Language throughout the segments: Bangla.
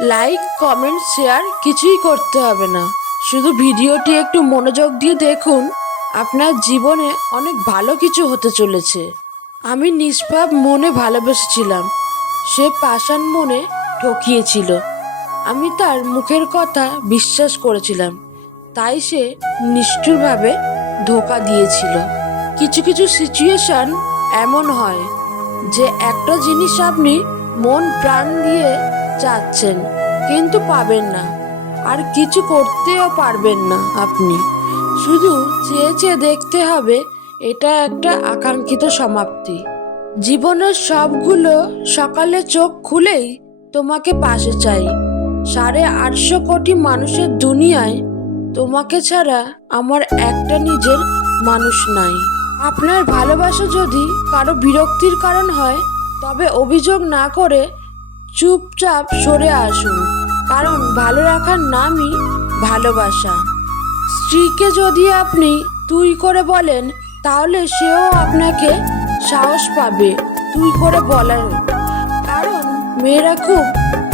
লাইক কমেন্ট শেয়ার কিছুই করতে হবে না। শুধু ভিডিওটি একটু মনোযোগ দিয়ে দেখুন, আপনার জীবনে অনেক ভালো কিছু হতে চলেছে। আমি নিষ্পাপ মনে ভালোবেসেছিলাম। সে পাষাণ মনে ঠকিয়েছিল। আমি তার মুখের কথা বিশ্বাস করেছিলাম। তাই সে নিষ্ঠুরভাবে ধোকা দিয়েছিল। কিছু কিছু সিচুয়েশন এমন হয় যে একটা জিনিস আপনি মন প্রাণ দিয়ে চাচ্ছেন, কিন্তু পাবেন না। আর কিছু করতেও পারবেন না আপনি। শুধু চেয়ে চেয়ে দেখতে হবে, এটা একটা আকাঙ্ক্ষিত সমাপ্তি। জীবনের সবগুলো সকালে চোখ খুলেই তোমাকে পাশে চাই। সাড়ে আটশো কোটি মানুষের দুনিয়ায় তোমাকে ছাড়া আমার একটা নিজের মানুষ নাই। আপনার ভালোবাসা যদি কারও বিরক্তির কারণ হয়, তবে অভিযোগ না করে চুপচাপ সরে আসুন। কারণ ভালো রাখার নামই ভালোবাসা। স্ত্রীকে যদি আপনি তুই করে বলেন, তাহলে সেও আপনাকে সাহস পাবে তুই করে বলার। কারণ মেয়েরা খুব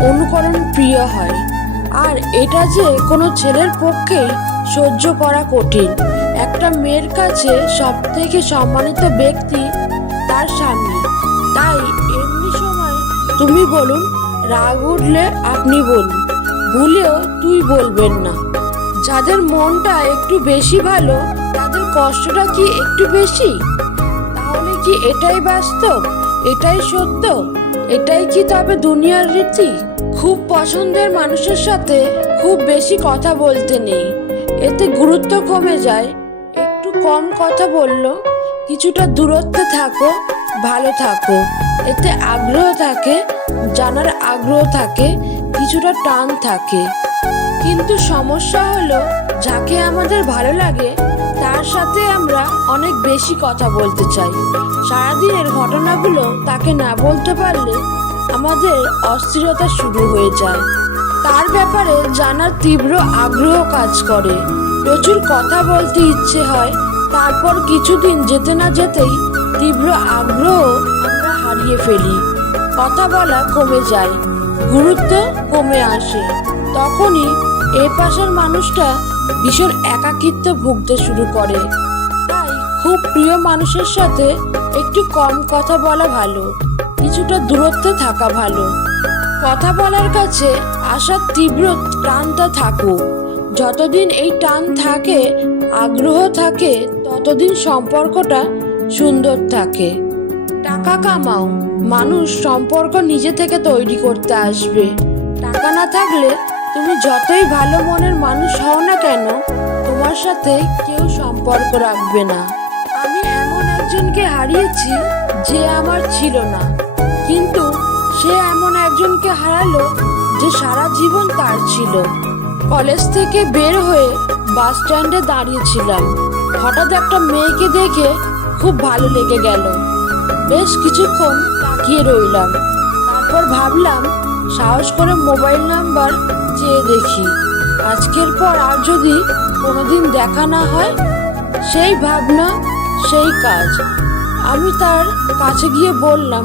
অনুকরণ প্রিয় হয়। আর এটা যে কোনো ছেলের পক্ষে সহ্য করা কঠিন। একটা মেয়ের কাছে সব থেকে সম্মানিত ব্যক্তি তার স্বামী। তাই এমনি সময় তুমি বলুন রাগ উঠলে আপনি বলুন। ভুলেও তুই বলবেন না। যাদের মনটা একটু বেশি ভালো, তাদের কষ্টটা কি একটু বেশি? তাহলে কি এটাই বাস্তব? এটাই সত্য? এটাই কি তবে দুনিয়ার রীতি? খুব পছন্দের মানুষের সাথে খুব বেশি কথা বলতে নেই। এতে গুরুত্ব কমে যায়। একটু কম কথা বলল, কিছুটা দূরত্বে থাকো, ভালো থাকো। এতে আগ্রহ থাকে জানার আগ্রহ থাকে, কিছুটা টান থাকে। কিন্তু সমস্যা হলো, যাকে আমাদের ভালো লাগে, তার সাথে আমরা অনেক বেশি কথা বলতে চাই। সারাদিনের ঘটনাগুলো তাকে না বলতে পারলে আমাদের অস্থিরতা শুরু হয়ে যায়। তার ব্যাপারে জানার তীব্র আগ্রহ কাজ করে। প্রচুর কথা বলতে ইচ্ছে হয়, তারপর কিছুদিন যেতে না যেতেই তীব্র আগ্রহ আমরা হারিয়ে ফেলি। কথা বলা কমে যায়, গুরুত্ব কমে আসে। তখনই এ পাশের মানুষটা ভীষণ একাকিত্ব ভুগতে শুরু করে। তাই খুব প্রিয় মানুষের সাথে একটু কম কথা বলা ভালো, কিছুটা দূরত্বে থাকা ভালো। কথা বলার কাছে আসার তীব্র টানটা থাকুক। যতদিন এই টান থাকে, আগ্রহ থাকে, ততদিন সম্পর্কটা সুন্দর থাকে। টাকা কামাও। মানুষ সম্পর্ক নিজে থেকে তৈরি করতে আসবে। টাকা না থাকলে তুমি যতই ভালো মনের মানুষ হও না কেন, তোমার সাথে কেউ সম্পর্ক রাখবে না। আমি এমন একজনকে হারিয়েছি যে আমার ছিল না। কিন্তু সে এমন একজনকে হারালো যে সারা জীবন তার ছিল। কলেজ থেকে বের হয়ে বাস স্ট্যান্ডে দাঁড়িয়েছিলাম। হঠাৎ একটা মেয়েকে দেখে খুব ভালো লেগে গেল। বেশ কিছুক্ষণ তাকিয়ে রইলাম। তারপর ভাবলাম, সাহস করে মোবাইল নাম্বার চেয়ে দেখি। আজকের পর আর যদি কোনোদিন দেখা না হয়, সেই ভাবনা, সেই কাজ। আমি তার কাছে গিয়ে বললাম,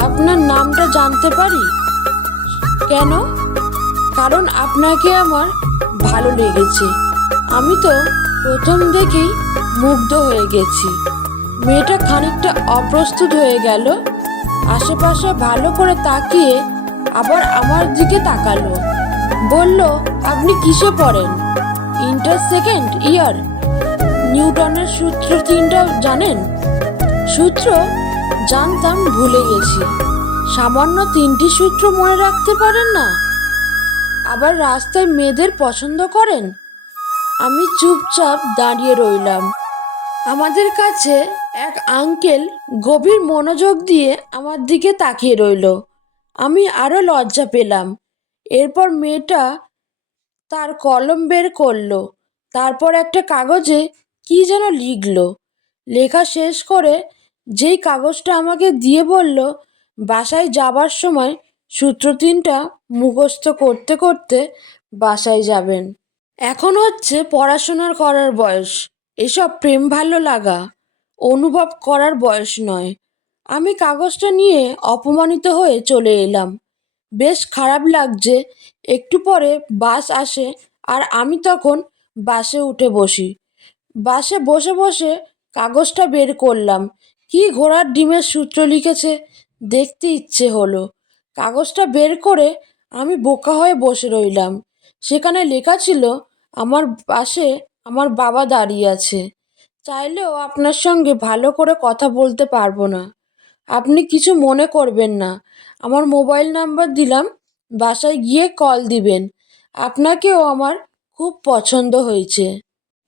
আপনার নামটা জানতে পারি? কেন? কারণ আপনাকে আমার ভালো লেগেছে। আমি তো প্রথম দেখেই মুগ্ধ হয়ে গেছি। মেয়েটা খানিকটা অপ্রস্তুত হয়ে গেল। আশেপাশে ভালো করে তাকিয়ে আবার আমার দিকে তাকালো। বলল, আপনি কিসে পড়েন? Inter second year. নিউটনের সূত্র তিনটা জানেন? সূত্র? জানতাম, ভুলে গেছি। সামান্য তিনটি সূত্র মনে রাখতে পারেন না? আবার রাস্তায় মেয়েদের পছন্দ করেন? আমি চুপচাপ দাঁড়িয়ে রইলাম। আমাদের কাছে এক আঙ্কেল গভীর মনোযোগ দিয়ে আমার দিকে তাকিয়ে রইল। আমি আরও লজ্জা পেলাম। এরপর মেয়েটা তার কলম বের করল। তারপর একটা কাগজে কি যেন লিখলো। লেখা শেষ করে যেই কাগজটা আমাকে দিয়ে বলল, বাসায় যাবার সময় সূত্র তিনটা মুখস্থ করতে করতে বাসায় যাবেন। এখন হচ্ছে পড়াশোনার করার বয়স। এসব প্রেম ভালো লাগা। অনুভব করার বয়স নয়। আমি কাগজটা নিয়ে অপমানিত হয়ে চলে এলাম। বেশ খারাপ লাগছে, একটু পরে বাস আসে আর আমি তখন বাসে উঠে বসি। বাসে বসে বসে কাগজটা বের করলাম। কি ঘোড়ার ডিমের সূত্র লিখেছে দেখতে ইচ্ছে হলো। কাগজটা বের করে আমি বোকা হয়ে বসে রইলাম। সেখানে লেখা ছিল, আমার পাশে আমার বাবা দাঁড়িয়ে আছে। চাইলেও আপনার সঙ্গে ভালো করে কথা বলতে পারব না। আপনি কিছু মনে করবেন না। আমার মোবাইল নাম্বার দিলাম, বাসায় গিয়ে কল দিবেন। আপনাকেও আমার খুব পছন্দ হয়েছে।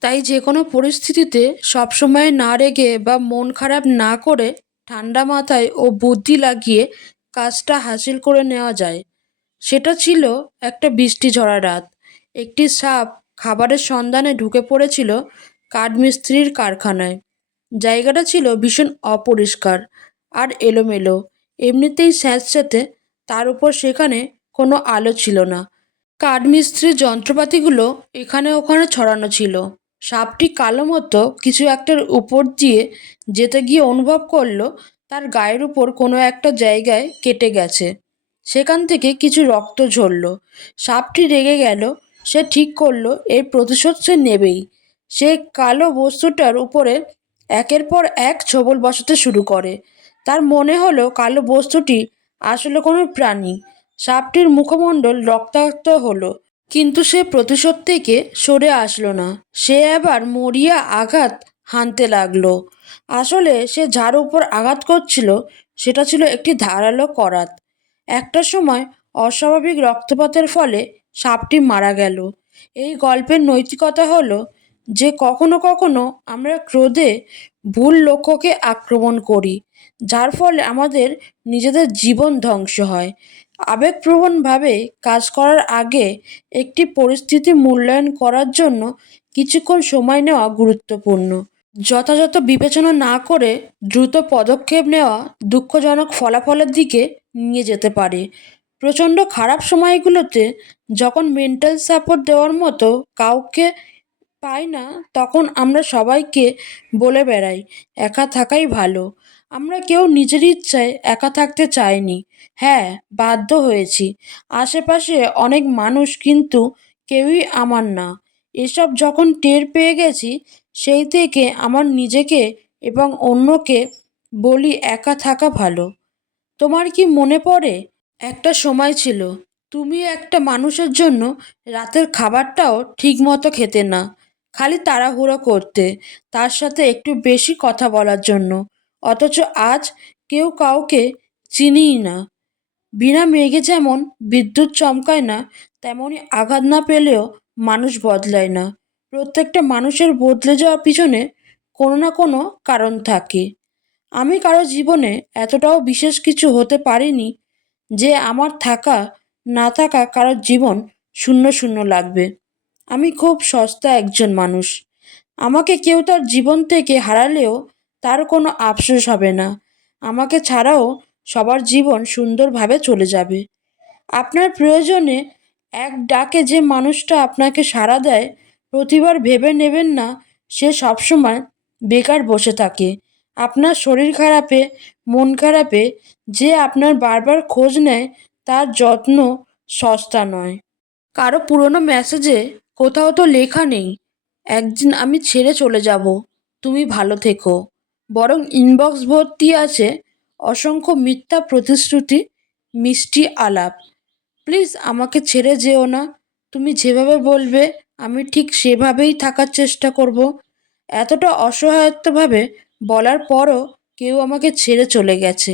তাই যে কোনো পরিস্থিতিতে সবসময় না রেগে বা মন খারাপ না করে ঠান্ডা মাথায় ও বুদ্ধি লাগিয়ে কাজটা হাসিল করে নেওয়া যায়। সেটা ছিল একটা বৃষ্টি ঝরা রাত। একটি সাপ খাবারের সন্ধানে ঢুকে পড়েছিল কাঠমিস্ত্রির কারখানায়। জায়গাটা ছিল ভীষণ অপরিষ্কার আর এলোমেলো। এমনিতেই স্যাঁতস্যাঁতে তার উপর সেখানে কোনো আলো ছিল না। কাঠমিস্ত্রির যন্ত্রপাতিগুলো এখানে ওখানে ছড়ানো ছিল। সাপটি কালো মতো কিছু একটার উপর দিয়ে যেতে গিয়ে অনুভব করল তার গায়ের উপর কোনো একটা জায়গায় কেটে গেছে। সেখান থেকে কিছু রক্ত ঝরলো। সাপটি রেগে গেল, সে ঠিক করল, এর প্রতিশোধ সে নেবেই। সে কালো বস্তুটার উপরে একের পর এক ছোবল বসাতে শুরু করে। তার মনে হলো কালো বস্তুটি আসলে কোনো প্রাণী। সাপটির মুখমণ্ডল রক্তাক্ত হলো, কিন্তু সে প্রতিশোধ থেকে সরে আসলো না। সে এবার মরিয়া আঘাত হানতে লাগল। আসলে সে যার উপর আঘাত করছিল, সেটা ছিল একটি ধারালো করাত। একটা সময় অস্বাভাবিক রক্তপাতের ফলে সাপটি মারা গেল। এই গল্পের নৈতিকতা হলো যে কখনো কখনো আমরা ক্রোধে ভুল লক্ষ্যকে আক্রমণ করি, যার ফলে আমাদের নিজেদের জীবন ধ্বংস হয়। আবেগপ্রবণভাবে কাজ করার আগে একটি পরিস্থিতি মূল্যায়ন করার জন্য কিছুক্ষণ সময় নেওয়া গুরুত্বপূর্ণ। যথাযথ বিবেচনা না করে দ্রুত পদক্ষেপ নেওয়া দুঃখজনক ফলাফলের দিকে নিয়ে যেতে পারে। প্রচণ্ড খারাপ সময়গুলোতে যখন মেন্টাল সাপোর্ট দেওয়ার মতো কাউকে পাই না, তখন আমরা সবাইকে বলে বেড়াই, একা থাকাই ভালো। আমরা কেউ নিজের ইচ্ছায় একা থাকতে চাইনি। হ্যাঁ বাধ্য হয়েছি। আশেপাশে অনেক মানুষ কিন্তু কেউই আমার না। এসব যখন টের পেয়ে গেছি, সেই থেকে আমার নিজেকে এবং অন্যকে বলি একা থাকা ভালো। তোমার কি মনে পড়ে? একটা সময় ছিল, তুমি একটা মানুষের জন্য রাতের খাবারটাও ঠিকমতো খেতে না। খালি তাড়াহুড়ো করতে, তার সাথে একটু বেশি কথা বলার জন্য। অথচ আজ কেউ কাউকে চিনিই না। বিনা মেঘে যেমন বিদ্যুৎ চমকায় না তেমনই আঘাত না পেলেও মানুষ বদলায় না। প্রত্যেকটা মানুষের বদলে যাওয়ার পিছনে কোনো না কোনো কারণ থাকে। আমি কারও জীবনে এতটাও বিশেষ কিছু হতে পারিনি যে আমার থাকা, না থাকা কারোর জীবন শূন্য শূন্য লাগবে। আমি খুব সস্তা একজন মানুষ। আমাকে কেউ তার জীবন থেকে হারালেও তার কোনো আফসোস হবে না। আমাকে ছাড়াও সবার জীবন সুন্দরভাবে চলে যাবে। আপনার প্রয়োজনে এক ডাকে যে মানুষটা আপনাকে সাড়া দেয়, প্রতিবার ভেবে নেবেন না সে সবসময় বেকার বসে থাকে। আপনার শরীর খারাপে, মন খারাপে, যে আপনার বারবার খোঁজ নেয় তার যত্ন সস্তা নয়। কারও পুরনো মেসেজে কোথাও তো লেখা নেই। একদিন আমি ছেড়ে চলে যাব। তুমি ভালো থেকো। বরং ইনবক্স ভর্তি আছে অসংখ্য মিথ্যা প্রতিশ্রুতি, মিষ্টি আলাপ। প্লিজ আমাকে ছেড়ে যেও না। তুমি যেভাবে বলবে, আমি ঠিক সেভাবেই থাকার চেষ্টা করব। এতটা অসহায়ত্বভাবে বলার পরও কেউ আমাকে ছেড়ে চলে গেছে।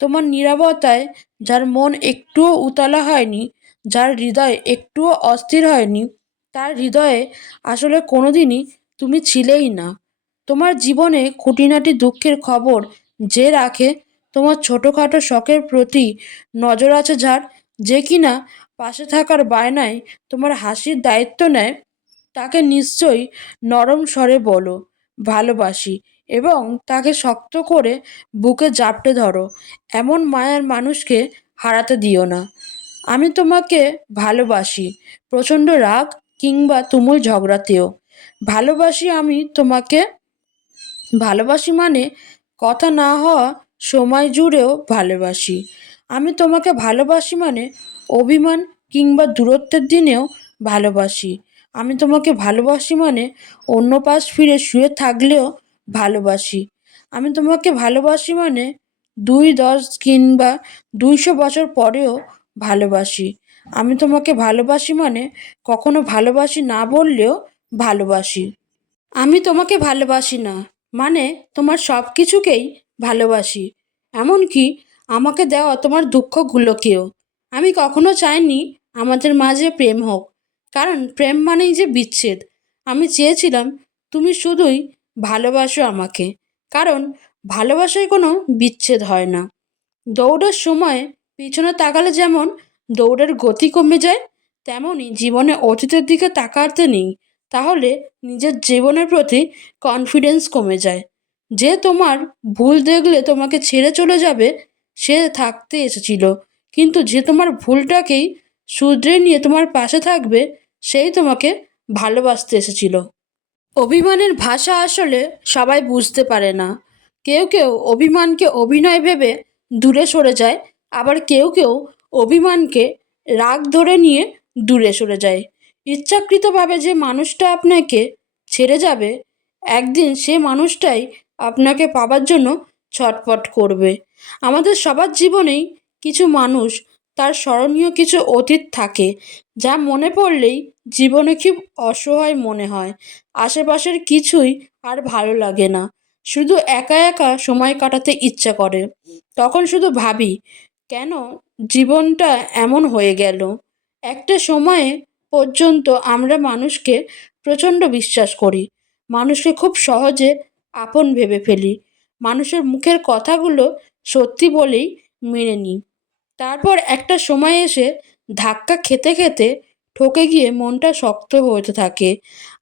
তোমার নিরাপত্তায় যার মন একটুও উতলা হয়নি, যার হৃদয় একটুও অস্থির হয়নি তার হৃদয়ে আসলে কোনোদিনই তুমি ছিলেই না। তোমার জীবনে খুঁটিনাটি দুঃখের খবর যে রাখে, তোমার ছোটোখাটো শখের প্রতি নজর আছে যার, যে কিনা পাশে থাকার বায়নায় তোমার হাসির দায়িত্ব নেয়, তাকে নিশ্চয়ই নরম স্বরে বলো, ভালোবাসি এবং তাকে শক্ত করে বুকে জাপটে ধরো, এমন মায়ার মানুষকে হারাতে দিও না। আমি তোমাকে ভালোবাসি, প্রচণ্ড রাগ কিংবা তুমুল ঝগড়াতেও। ভালোবাসি আমি তোমাকে। ভালোবাসি মানে কথা না হওয়া সময় জুড়েও ভালোবাসি। আমি তোমাকে ভালোবাসি মানে অভিমান কিংবা দূরত্বের দিনেও ভালোবাসি। আমি তোমাকে ভালোবাসি মানে অন্য পাশ ফিরে শুয়ে থাকলেও ভালোবাসি। আমি তোমাকে ভালোবাসি মানে দুই দশ কিংবা দুইশো বছর পরেও ভালোবাসি। আমি তোমাকে ভালোবাসি মানে কখনো ভালোবাসি না বললেও ভালোবাসি। আমি তোমাকে ভালোবাসি না মানে তোমার সব কিছুকেই ভালোবাসি। এমনকি আমাকে দেওয়া তোমার দুঃখগুলোকেও আমি কখনো চাইনি আমাদের মাঝে প্রেম হোক। কারণ প্রেম মানেই যে বিচ্ছেদ। আমি চেয়েছিলাম তুমি শুধুই ভালোবাসো আমাকে। কারণ ভালোবাসায় কোনো বিচ্ছেদ হয় না। দৌড়ের সময় পিছনে তাকালে যেমন দৌড়ের গতি কমে যায় তেমনই জীবনে অতীতের দিকে তাকাতে নেই, তাহলে নিজের জীবনের প্রতি কনফিডেন্স কমে যায়। যে তোমার ভুল দেখলে তোমাকে ছেড়ে চলে যাবে, সে থাকতে এসেছিল। কিন্তু যে তোমার ভুলটাকেই শুধরে নিয়ে তোমার পাশে থাকবে, সেই তোমাকে ভালোবাসতে এসেছিল। অভিমানের ভাষা আসলে সবাই বুঝতে পারে না। কেউ কেউ অভিমানকে অভিনয় ভেবে দূরে সরে যায়, আবার কেউ কেউ অভিমানকে রাগ ধরে নিয়ে দূরে সরে যায়। ইচ্ছাকৃতভাবে যে মানুষটা আপনাকে ছেড়ে যাবে, একদিন সে মানুষটাই আপনাকে পাবার জন্য ছটপট করবে। আমাদের সবার জীবনেই কিছু মানুষ তার স্মরণীয় কিছু অতীত থাকে, যা মনে পড়লেই জীবনে খুব অসহায় মনে হয়। আশেপাশের কিছুই আর ভালো লাগে না। শুধু একা একা সময় কাটাতে ইচ্ছা করে। তখন শুধু ভাবি, কেন জীবনটা এমন হয়ে গেল। একটা সময়ে পর্যন্ত আমরা মানুষকে প্রচণ্ড বিশ্বাস করি। মানুষকে খুব সহজে আপন ভেবে ফেলি। মানুষের মুখের কথাগুলো সত্যি বলেই মেনে নিই। তারপর একটা সময় এসে ধাক্কা খেতে খেতে ঠকে গিয়ে মনটা শক্ত হতে থাকে।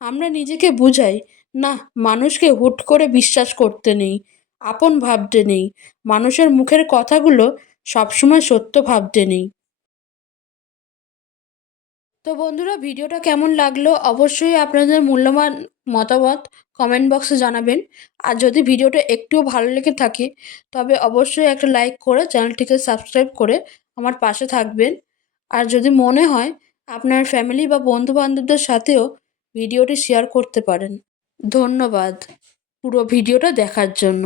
আমরা নিজেকে বুঝাই, না, মানুষকে হুট করে বিশ্বাস করতে নেই, আপন ভাবতে নেই। মানুষের মুখের কথাগুলো সবসময় সত্য ভাবতে নেই। তো বন্ধুরা, ভিডিওটা কেমন লাগল অবশ্যই আপনাদের মূল্যবান মতামত কমেন্ট বক্সে জানাবেন। আর যদি ভিডিওটা একটুও ভালো লেগে থাকে, তবে অবশ্যই একটা লাইক করে চ্যানেলটিকে সাবস্ক্রাইব করে আমার পাশে থাকবেন। আর যদি মনে হয় আপনার ফ্যামিলি বা বন্ধু বান্ধবদের সাথেও ভিডিওটি শেয়ার করতে পারেন। ধন্যবাদ পুরো ভিডিওটা দেখার জন্য।